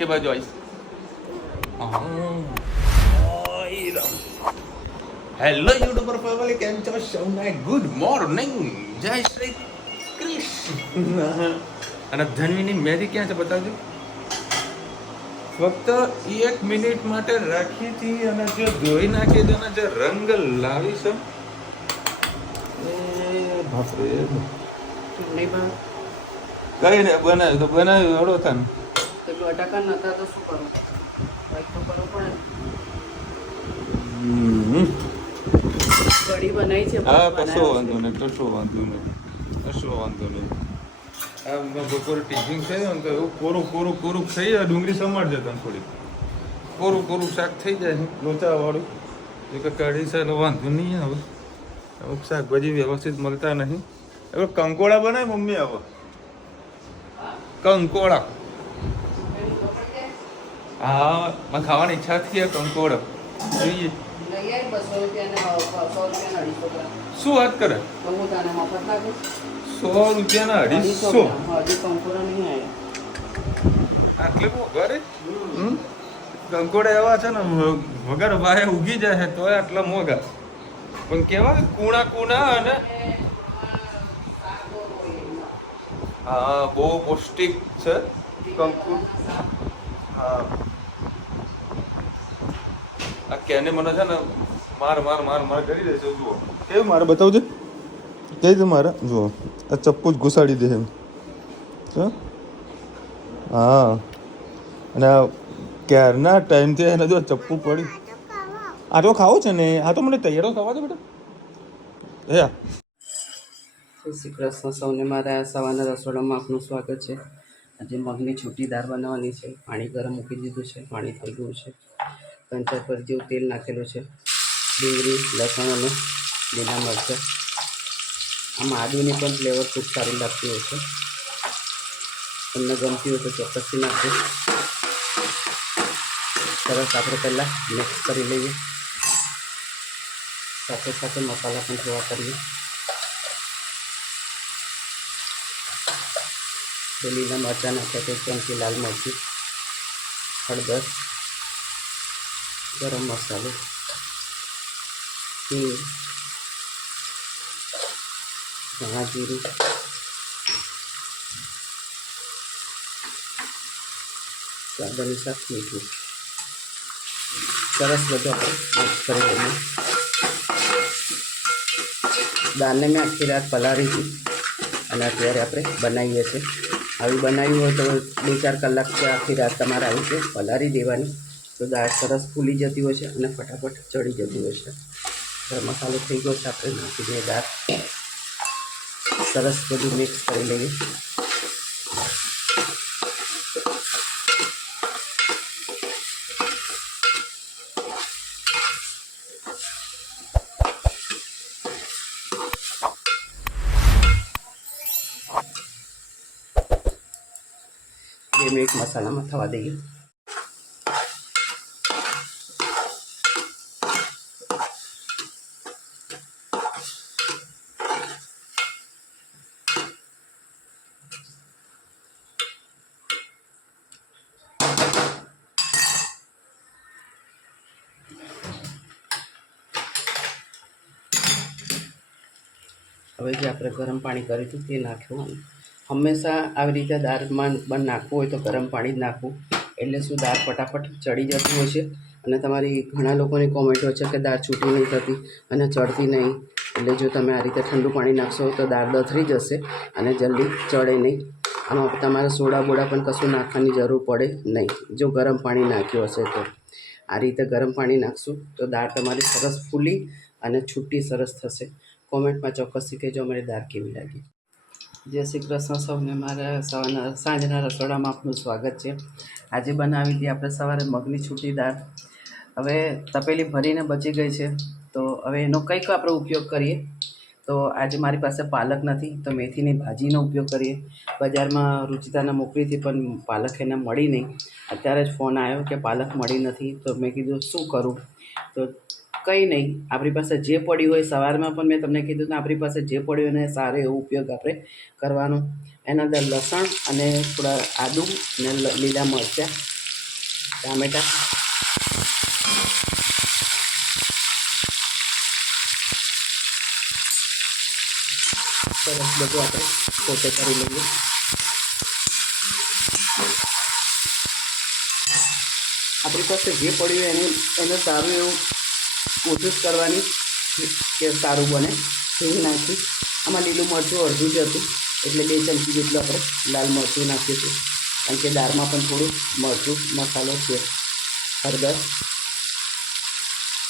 કે બાજુ આવીશ. હેલો યુટ્યુબર ફેમિલી, કેમ છો સૌને? ગુડ મોર્નિંગ, જય શ્રી કૃષ્ણ. અને ધનવીની મેરી ક્યાં છે બતાવજો. ફક્ત 1 મિનિટ માટે રાખી હતી અને જો ધોઈ નાખી દે ને જે રંગ લાવી છે એ બાપરે. કઈ ને બનાવ્યું તો બનાવ્યું હળો થાય તો બટાકા નતા તો શું કરું? કંઈક તો કરવું પડે. કઢી બનાવી છે. હા, કશો વાંધો નહીં, કશો વાંધો નહીં, કશો વાંધો નહીં. આ બપોરે ટિફિન થયું ને તો એવું કોરું થઈ જાય. ડુંગળી સમારજે તમે થોડી. કોરું શાક થઈ જાય લોચાવાળું. જો કે કઢી છે વાંધો નહીં. હવે શાકભાજી વ્યવસ્થિત મળતા નહીં. હવે કંકોડા બનાય મમ્મી. હવે કંકોડા, હા, મને ખાવાની ઈચ્છા થઈ કંકોડા જોઈએ. શું વાત કરે? 100 રૂપિયાના 250? આટલે મોંઘા રે. કંકોડા એવા છે ને વગર વાહે ઉગી જાય તો આટલા મોંઘા. પણ કેવા કુણા અને હા, બહુ પૌષ્ટિક છે કંકુ. હા, આ કેને મને છે ને માર કરી દે છે. જુઓ કેવું મારે બતાવજો. કઈ છે મારે? જુઓ આ ચપ્પુ જ ઘુસાડી દે એમ. હા, અને ક્યારના ટાઈમથી એને જો ચપ્પુ પડી. આ તો ખાવો છે ને? આ તો મને તૈયારો થવા દે બેટા. હે જય શ્રી કૃષ્ણ સૌને. મારા સવારના રસોડામાં આપનું સ્વાગત છે. આજે મગની છૂટી દાળ બનાવવાની છે. પાણી ગરમ મૂકી દીધું છે, પાણી થઈ ગયું છે. કંચા પર જેવું તેલ નાખેલું છે. ડુંગળી, લસણ અને લીલા મરચાં. આમાં આદુની પણ ફ્લેવર ખૂબ સારી લાગતી હોય છે. તમને ગમતી હોય તો ચોક્કસથી નાખજો. સરસ આપણે પહેલાં મિક્સ કરી લઈએ. સાથે સાથે મસાલા પણ થોડા કરીએ. તો લીલા મરચાં નાખ્યા, 1 ચમચી લાલ મરચી, હળદર, ગરમ મસાલો, હિંગ, ધાણા જીરું, સ્વાદ અનુસાર મીઠું. સરસ બધું આપણે મિક્સ કરી લઈએ. દાળને મેં આખી રાત પલાળી હતી અને અત્યારે આપણે બનાવીએ છીએ. આવી બનાવી હોય તો 2-4 કલાક આખી રાત તમારે આવી રીતે પલાળી દેવાની. તો દાળ સરસ ફૂલી જતી હોય છે અને ફટાફટ ચડી જતી હોય છે. ગરમ મસાલો થઈ ગયો છે, આપણે નાખી દઈએ દાળ. સરસ બધું મિક્સ કરી લઈએ. બે મિનિટ મસાલામાં થવા દઈએ. હવે જે આપણે ગરમ પાણી કર્યું હતું તે નાખ્યું. હંમેશા આવી રીતે દાળમાં નાખવું હોય તો ગરમ પાણી જ નાખવું. એટલે શું, દાળ ફટાફટ ચડી જતી હોય છે. અને તમારી ઘણા લોકોની કોમેન્ટો છે કે દાળ છૂટી નહીં થતી અને ચડતી નહીં. એટલે જો તમે આ રીતે ઠંડુ પાણી નાખશો તો દાળ દથરી જશે અને જલ્દી ચડે નહીં. આમાં તમારે સોડા બોડા પણ કશું નાખવાની જરૂર પડે નહીં, જો ગરમ પાણી નાખ્યું હશે તો. આ રીતે ગરમ પાણી નાખશું તો દાળ તમારી સરસ ફૂલી અને છૂટી સરસ થશે. કોમેન્ટમાં ચોક્કસથી કહેજો અમારી દાળ કેવી લાગી. જય શ્રી કૃષ્ણ સૌને. મારા સાંજના રસોડામાં આપનું સ્વાગત છે. આજે બનાવી હતી આપણે સવારે મગની છૂટી દાળ. હવે તપેલી ભરીને બચી ગઈ છે, તો હવે એનો કંઈક આપણે ઉપયોગ કરીએ. તો આજે મારી પાસે પાલક નથી, તો મેથીની ભાજીનો ઉપયોગ કરીએ. બજારમાં રુચિતાને મોકલીથી પણ પાલક એને મળી નહીં. અત્યારે જ ફોન આવ્યો કે પાલક મળી નથી. તો મેં કીધું શું કરું? તો કંઈ નહીં, આપણી પાસે જે પડ્યું હોય, સવારમાં પણ મેં તમને કીધું કે આપણી પાસે જે પડ્યું એને સારો એવો ઉપયોગ આપણે કરવાનો. એના અંદર લસણ અને થોડા આદું અને લીલા મરચાં ટામેટાં, સરસ બધું આપણે પોતે કરી લઈએ. આપણી પાસે જે પડ્યું એને સારું એવું કોશિશ કરવાની કે સારું બને એવું નાખી. આમાં લીલું મરચું અડધું જ હતું એટલે 2 ચમચી જેટલું આપણે લાલ મરચું નાખીશું, કારણ કે દાળમાં પણ થોડું મરચું મસાલો છે. હળદર,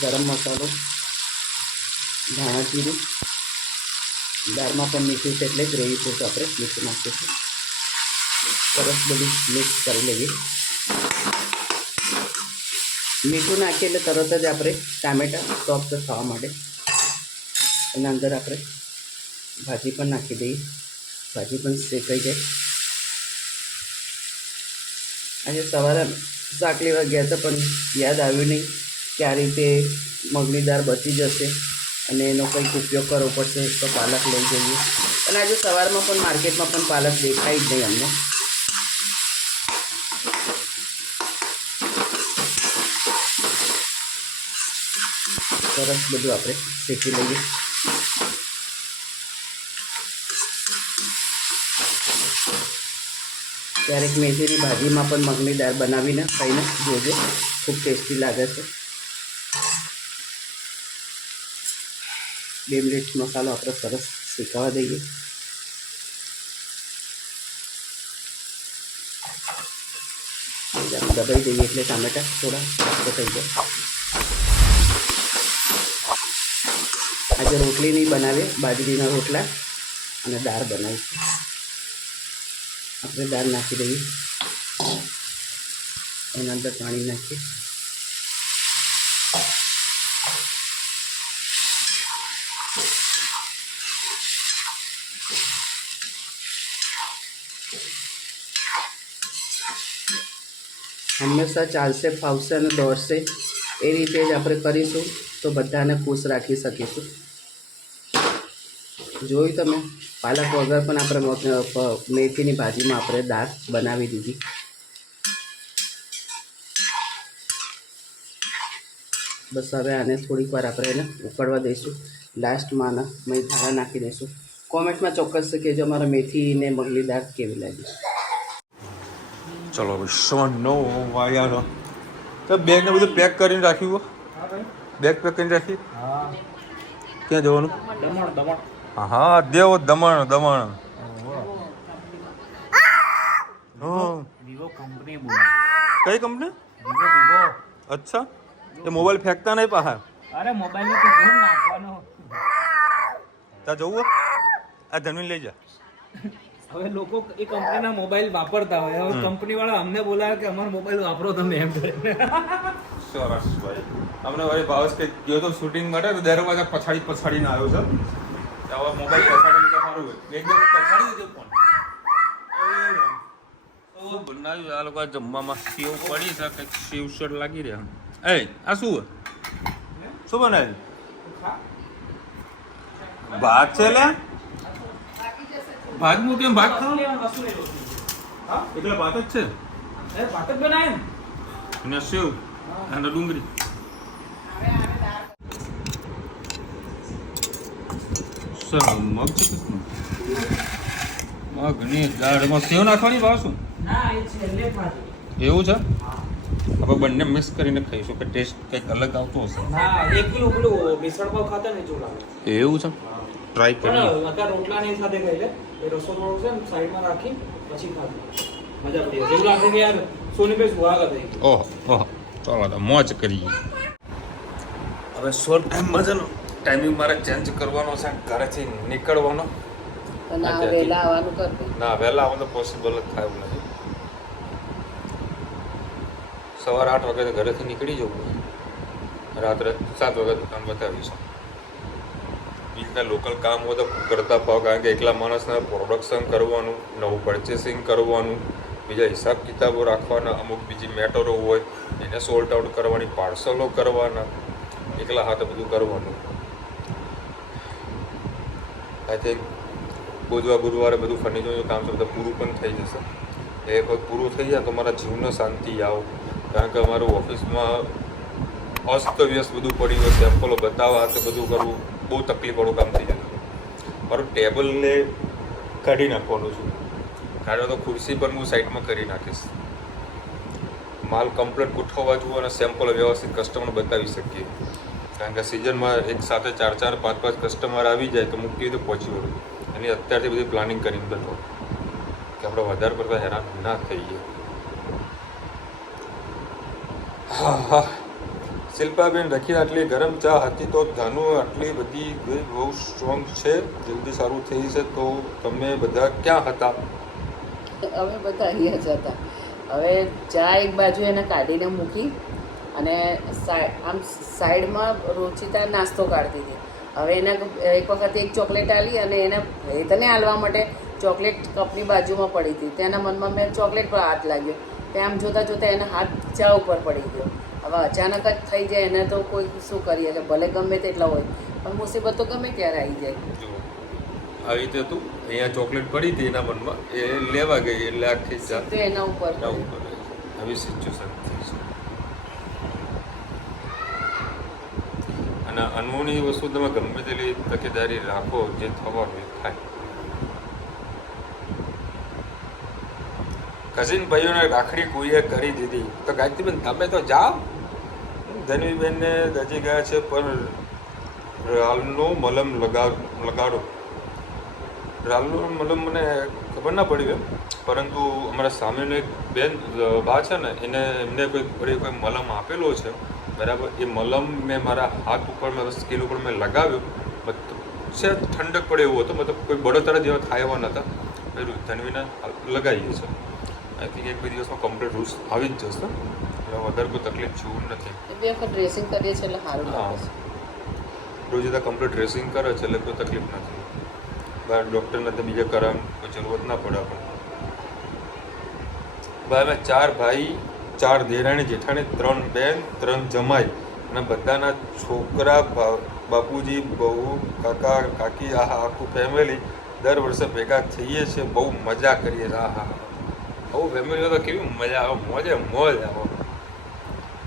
ગરમ મસાલો, ધાણા જીરું, દાળમાં પણ મીઠું છે એટલે ગ્રેવી પૂરતું આપણે મીઠું નાખીશું. સરસ બધું મિક્સ કરી લઈએ. મીઠું નાખીએ એટલે તરત જ આપણે ટામેટાં સોફ્ટ થવા માટે એના અંદર આપણે ભાજી પણ નાખી દઈએ. ભાજી પણ શેકાઈ જાય. આજે સવારે શાક લેવા ગયા હતા પણ યાદ આવ્યું નહીં કે આ રીતે મગની દાળ બચી જશે અને એનો કંઈક ઉપયોગ કરવો પડશે, તો પાલક લઈ જઈએ. અને આજે સવારમાં પણ માર્કેટમાં પણ પાલક દેખાય જ નહીં અમને. સરસ બધું આપણે શેકી લઈએ. ક્યારેક મેથીની ભાજીમાં પણ મગની દાળ બનાવીને ખાઈને જોજો, ખૂબ ટેસ્ટી લાગે છે. 2 મિનિટ મસાલો આપણે સરસ શેકાવા દઈએ. દબાઈ દઈએ એટલે ટામેટાં થોડા સોફ્ટ થઈ જાય. આજે રોટલી નહીં બનાવીએ, બાજરીના રોટલા અને દાળ બનાવીશું. આપણે દાળ નાખી દઈએ, એના અંદર પાણી નાખીએ. હંમેશા ચાલશે, ફાવશે અને દોડશે એ રીતે જ આપણે કરીશું તો બધાને ખુશ રાખી શકીશું. જોયું તમે, પાલક વગર પણ આપણે મેથીની ભાજીમાં આપણે દાળ બનાવી દીધી. બસ હવે આને થોડીક વાર આપણે એને ઉકળવા દઈશું. લાસ્ટમાં આના ધાણા નાખી દઈશું. કોમેન્ટમાં ચોક્કસ કહેજો અમારા મેથી ને મગની દાળ કેવી લાગી. ચલો ભાઈ 9 વાગ્યા તો બેગ ને બધું પેક કરીને રાખ્યું. બેગ પેક કરીને રાખી. ક્યાં જવાનું? હા દેવો દમણ. વિવો કંપની કઈ કંપની? અચ્છા, એ મોબાઈલ ફેંકતા નહીં પાછા? અરે મોબાઈલ તો ફોન નાખવાનો. ત્યાં જવું? આ ધનવીન લઈ જા. હવે લોકો એ કંપનીના મોબાઈલ વાપરતા હોય, હવે કંપની વાળા અમને બોલાવે કે અમારો મોબાઈલ વાપરો તમે એમ કરીને. સરસ ભાઈ. અમને ભાઈ ભાવેશ કે ગયો તો શૂટિંગ માટે તો દર વખતે પછાડીને આવ્યો છે. હવે મોબાઈલ પછાડીને તો સારું હોય. એકદમ પછાડી દેજો ફોન. તો બનાવ્યું આ લોકો જમવામાં સેવ પડી છે, કંઈક સેવ શેડ લાગી રહ્યા. એ આ શું બનાવ્યું? ભાત છે લે? ભાત નું કેમ? ભાત એટલે ભાત જ છે. ભાત જ બનાવે અને સેવ અને ડુંગળી. મગ છે, મગની દાળમાં સેવ નાખવાની ભાવશું? એવું છે? આપણે બંને મિક્સ કરીને ખાઈશું કે ટેસ્ટ કંઈક અલગ આવતો હશે. મિસળ પાવ ખાતા ને જો લાગે. એવું છે? ટ્રાય કરીએ. અત્યારે રોટલા ની સાથે ખાઈ લે. એ રસો વાળું છે ને સાઈડમાં રાખી પછી ખાધું મજા પડી જાય. એવું લાગે કે યાર સોનીભાઈ સુહાગા થઈ ગઈ. ઓહ ચાલો તો મોજ કરીએ. હવે શોર્ટ ટાઈમમાં છે ને ટાઈમિંગ મારે ચેન્જ કરવાનો છે, ઘરેથી નીકળવાનો. વહેલા આવવાનું કરજો. ના વહેલા આવવાનું તો પોસિબલ જ થાય એવું નથી. સવારે 8 વાગે ઘરેથી નીકળી જવું, રાત્રે 7 વાગે દુકાન બતાવીશું. બીજના લોકલ કામ હોય તો કરતા પાવ, કારણ કે એકલા માણસને પ્રોડક્શન કરવાનું, નવું પરચેસિંગ કરવાનું, બીજા હિસાબ કિતાબો રાખવાના, અમુક બીજી મેટરો હોય એને સોલ્ટ આઉટ કરવાની, પાર્સલો કરવાના, એકલા હાથે બધું કરવાનું. આઈ થિંક ગુરુવારે બધું ફર્નિચરનું કામ છે બધું પૂરું પણ થઈ જશે. એ પૂરું થઈ જાય તો મારા જીવને શાંતિ આવો, કારણ કે અમારું ઓફિસમાં અસ્તવ્યસ્ત બધું પડ્યું હોય, સેમ્પલો બતાવવા હાથે બધું કરવું બહુ તકલીફવાળું કામ થઈ જતું. મારું ટેબલને કાઢી નાખવાનું છું, કાઢવા તો ખુરશી પણ હું સાઈડમાં કરી નાખીશ. માલ કમ્પ્લીટ ગોઠવવા જુઓ અને સેમ્પલ વ્યવસ્થિત કસ્ટમરને બતાવી શકીએ. કારણ કે સિઝનમાં એક સાથે 4-4, 5-5 કસ્ટમર આવી જાય તો હું કેવી રીતે પહોંચી વળું. એની અત્યારથી બધી પ્લાનિંગ કરીને બેઠો કે આપણે વધારે પડતા હેરાન ના થઈએ. હા, શિલ્પાબેન રખી આટલી ગરમ ચા હતી તો ધનુ આટલી બધી બહુ સ્ટ્રોંગ છે, જલ્દી સારું થઈ જશે. તો તમે બધા ક્યાં હતા? અમે બધા અહીંયા જ હતા. હવે ચા એક બાજુ એને કાઢીને મૂકી અને આમ સાઈડમાં રોચિતા નાસ્તો કાઢતી હતી. હવે એને એક વખત એક ચોકલેટ આલી અને એને તને આલવા માટે ચોકલેટ કપની બાજુમાં પડી હતી. તેના મનમાં મેં ચોકલેટ પર હાથ લાગ્યો. ત્યાં આમ જોતાં જોતાં એના હાથ ચા ઉપર પડી ગયો. હવે અચાનક જ થઈ જાય એને તો કોઈ શું કરીએ કે ભલે ગમે તેટલા હોય પણ મુસીબત તો ગમે ત્યારે આવી જાય. આવી રીતે તું અહીંયા ચોકલેટ પડી હતી એના મનમાં, એ લેવા ગઈ એટલે આખી ચા તો એના ઉપર આવી સિચ્યુએશન થઈ છે. અને અનમોની વસ્તુ તમે ગમે તેટલી તકેદારી રાખો, જે થવાનું એ થાય. કઝિન ભાઈઓને રાખડી કોઈએ કરી દીધી તો ગાયત્રીબેન તમે તો જાઓ. ધનવીબેનને દજી ગયા છે પણ રાલનો મલમ લગાડો. રાલનો મલમ મને ખબર ના પડી એમ, પરંતુ અમારા સામેનો એક બેન બા છે ને એમને કોઈ મલમ આપેલો છે, બરાબર. એ મલમ મેં મારા હાથ ઉપર સ્કીલ ઉપર મેં લગાવ્યો, છે ઠંડક પડે એવું હતું, મતલબ કોઈ બળતરા જેવા થાય એવા નહોતા. ધનવીને લગાવીએ છીએ. આઈ થિંક 1-2 દિવસમાં કમ્પ્લીટ રૂલ્સ આવી જ જશે, એટલે વધારે કોઈ તકલીફ જેવું નથી. બે વખત ડ્રેસિંગ કરીએ છીએ એટલે સારું લાગે છે. રોજ કમ્પ્લીટ ડ્રેસિંગ કરે છે એટલે કોઈ તકલીફ નથી. બહાર ડૉક્ટરને તો બીજા કરાવવાની કોઈ જરૂરત ના પડે આપણને. ભાઈ અમે 4 ભાઈ, 4 દેરાણી જેઠાણી, 3 બેન, 3 જમાઈ અને બધાના છોકરા, બાપુજી, બહુ, કાકા, કાકી, આખું ફેમિલી દર વર્ષે ભેગા થઈએ છીએ, બહુ મજા કરીએ છીએ. આવું ફેમિલીમાં તો કેવી મજા આવે, મોજ આવે.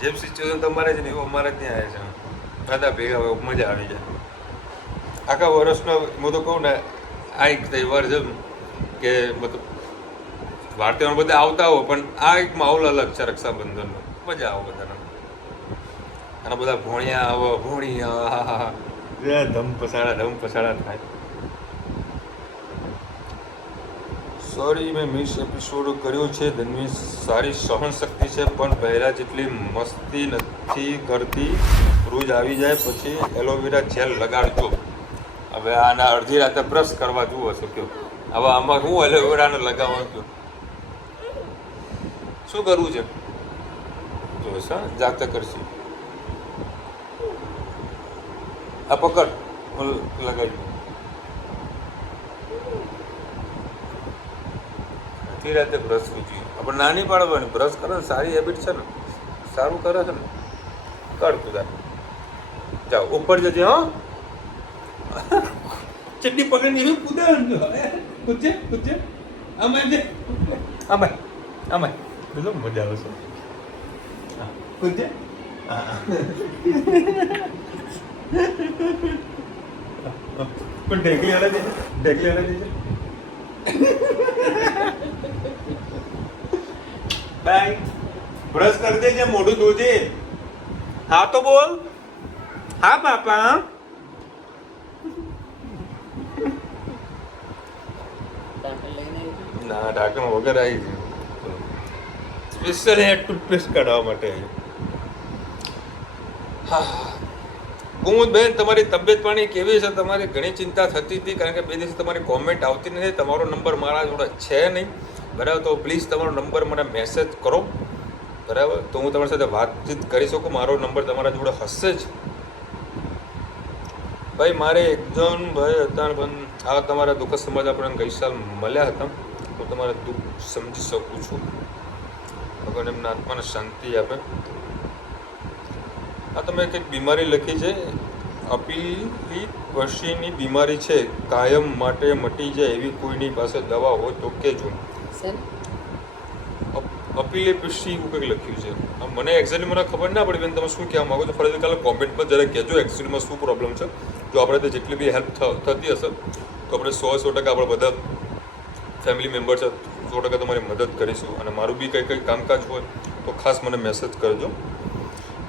જેમ સિચ્યુએશન તમારે છે ને એવું અમારે ત્યાં આવે છે. બધા ભેગા હોય મજા આવી જાય. આખા વર્ષનો હું તો કહું ને આ એક તહેવાર છે કે મતલબ વાર તહેવાર બધા આવતા હોય પણ આ એક માહોલ અલગ છે રક્ષાબંધનનો. મજા આવે બધાને. અને બધા ભોણિયા ધમ પસાડા થાય. સોરી મેં મિસ એપિસોડ કર્યો છે. ધનવી સારી સહનશક્તિ છે પણ બહેરા જેટલી મસ્તી નથી કરતી. રોજ આવી જાય પછી એલોવેરા જેલ લગાડજો. હવે આના અડધી રાતે બ્રશ કરવા જુઓ છો કયો. હવે આમાં હું એલોવેરાને લગાવવાનું કયો શું કરવું છે જોઈશ. હા જાતે કરશું. આ પકડ લગાવી અડધી રાતે બ્રશ જોઈએ. આપણે નાની પાડવાની બ્રશ કરે ને સારી હેબિટ છે ને, સારું કરે છે ને. કર તું તાર જાઓ ઉપર જજે. હા ચટણી પકડીને એવી કૂદે આમાં બધું મજા આવશે. કૂદે પણ ઢેકલી હલા દેજે. બાય બ્રશ કરી દેજે, મોઢું ધોજે. હા તો બોલ. હા પાપા. ના ઢાંકણ વગર આવી ગયું. સ્પેશિયલ હેડ ટૂથપેસ્ટ કાઢવા માટે. કુમુદબેન તમારી તબિયત પાણી કેવી છે? તમારી ઘણી ચિંતા થતી હતી કારણ કે 2 દિવસ તમારી કોમેન્ટ આવતી નથી. તમારો નંબર મારા જોડે છે નહીં, બરાબર. તો પ્લીઝ તમારો નંબર મને મેસેજ કરો, બરાબર, તો હું તમારી સાથે વાતચીત કરી શકું. મારો નંબર તમારા જોડે હશે જ. ભાઈ મારે એકદમ ભાઈ હતા પણ આ તમારા દુઃખ સમાજ આપણે ગઈ સાલ મળ્યા હતા તો તમારા દુઃખ સમજી શકું છું. ભગવાન એમના આત્માને શાંતિ આપે. આ તમે કંઈક બીમારી લખી છે, અપીલી પછીની બીમારી છે, કાયમ માટે મટી જાય એવી કોઈની પાસે દવા હોય તો કહેજો. અપીલે પીસી એવું કંઈક લખ્યું છે. મને એક્ઝેક્ટલી મને ખબર ના પડી બેન તમે શું કહેવા માગો છો. ફરીથી કાલે કોમેન્ટમાં જરા કહેજો એકચ્યુઅલીમાં શું પ્રોબ્લેમ છે. જો આપણે જેટલી બી હેલ્પ થતી હશે તો આપણે 100% આપણે બધા ફેમિલી મેમ્બર છે 100% તમારી મદદ કરીશું. અને મારું બી કંઈ કામકાજ હોય તો ખાસ મને મેસેજ કરજો.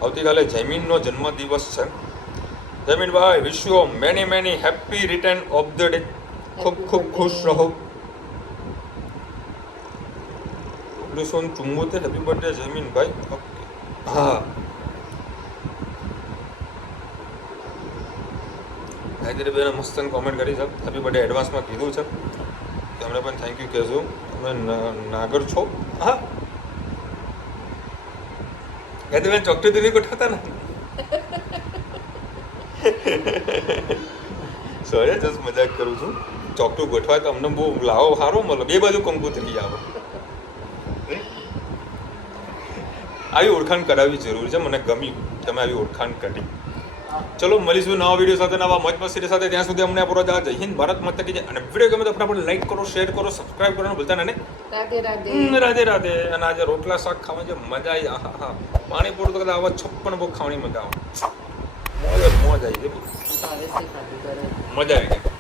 આવતીકાલે જયમીનનો જન્મદિવસ છે. જયમીનભાઈ wish you many many happy return of the day. ખૂબ ખૂબ ખુશ રહો. 1974 હેપી બર્થડે જયમીનભાઈ. હા ગાયત્રીબેને મસ્ત કોમેન્ટ કરી છે. હેપી બર્થડે એડવાન્સમાં કીધું છે. તમને પણ થેન્ક યુ કહેજો. તમે નાગર છો. હા ગાયત્રીબેન ચોકટી તો નહીં ગોઠવતા ને. સોરી જસ્ટ મજાક કરું છું. ચોકટું ગોઠવાય તો અમને બહુ લાવો સારો મળે. બે બાજુ કંકોત્રી આવે. આવી ઓળખાણ કરાવવી જરૂરી છે. મને ગમ્યું તમે આવી ઓળખાણ કરી. ચલો મળીશું નવા વિડીયો સાથે નવા મોજ મસ્તી સાથે. ત્યાં સુધી અમને પૂરો જય હિન્દ ભારત માતા કી જય. અને વિડીયો ગમે તો ફટાફટ લાઈક કરો, શેર કરો, સબસ્ક્રાઇબ કરવાનું ભૂલતા નહીં. રાધે રાધે. રાધે રાધે. અને આજે રોટલા શાક ખાવા જે મજા આવી. હા હા પાણીપુરી તો કદાચ આવા 56 બહુ ખાવાની મજા આવે. મોજ આવી ગઈ. મજા આવી ગઈ.